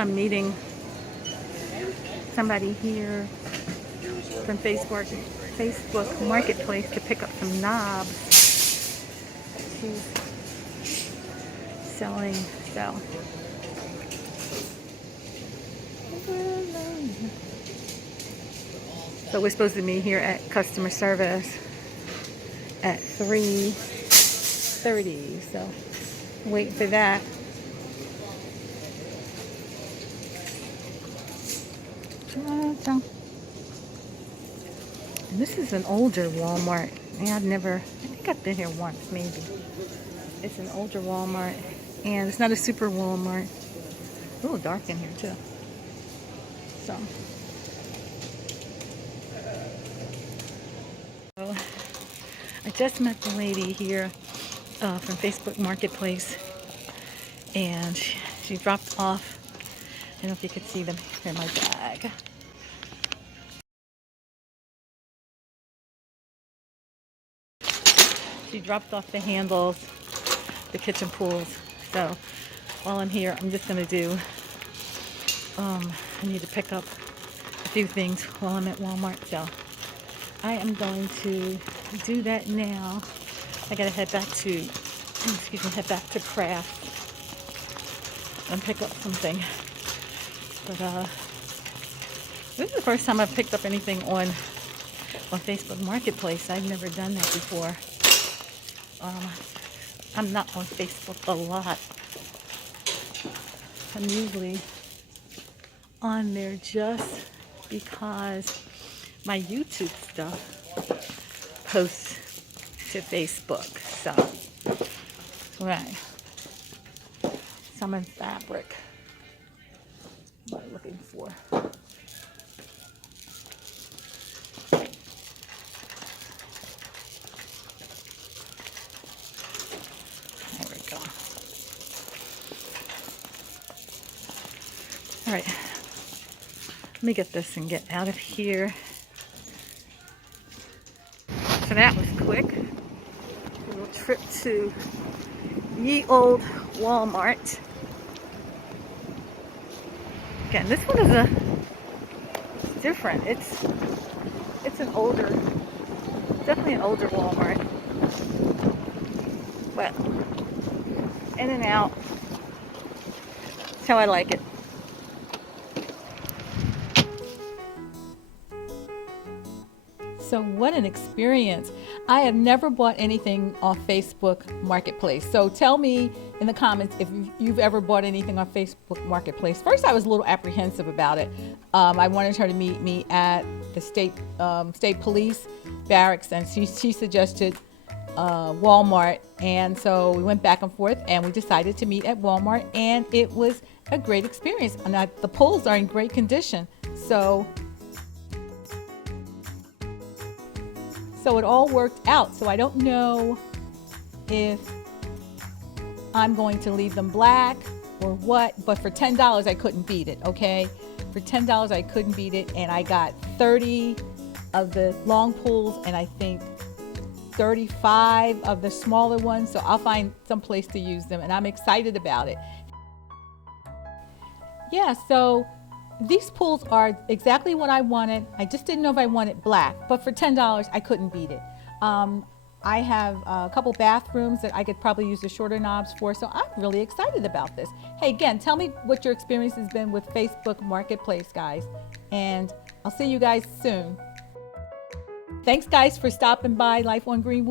I'm meeting somebody here from Facebook Marketplace to pick up some knobs she's selling. So we're supposed to meet here at customer service at 3:30. So wait for that. And this is an older Walmart. I think I've been here once, maybe. It's an older Walmart, and it's not a super Walmart. A little dark in here, too. So I just met the lady here from Facebook Marketplace, and she dropped off. I don't know if you could see them in my bag. She dropped off the handles, the kitchen pools. So while I'm here, I'm just going to do, I need to pick up a few things while I'm at Walmart. So I am going to do that now. I got to head back to Craft and pick up something. But this is the first time I've picked up anything on Facebook Marketplace. I've never done that before. I'm not on Facebook a lot. I'm usually on there just because my YouTube stuff posts to Facebook. So, right. Some fabric. What am I looking for? There we go. All right. Let me get this and get out of here. So that was quick. A little trip to ye old Walmart. Again, this one is it's different. It's an older, definitely an older Walmart. But in and out. That's how I like it. So what an experience. I have never bought anything off Facebook Marketplace. So tell me in the comments if you've ever bought anything on Facebook Marketplace. First, I was a little apprehensive about it. I wanted her to meet me at the state police barracks, and she suggested Walmart. And so we went back and forth, and we decided to meet at Walmart, and it was a great experience. And the pulls are in great condition. So it all worked out. So I don't know if I'm going to leave them black or what, but for $10 I couldn't beat it, okay? For $10 I couldn't beat it, and I got 30 of the long pulls and I think 35 of the smaller ones, so I'll find some place to use them, and I'm excited about it. Yeah, so these pulls are exactly what I wanted. I just didn't know if I wanted black, but for $10 I couldn't beat it. I have a couple bathrooms that I could probably use the shorter knobs for, so I'm really excited about this. Hey, again, tell me what your experience has been with Facebook Marketplace, guys, and I'll see you guys soon. Thanks, guys, for stopping by Life on Greenwood.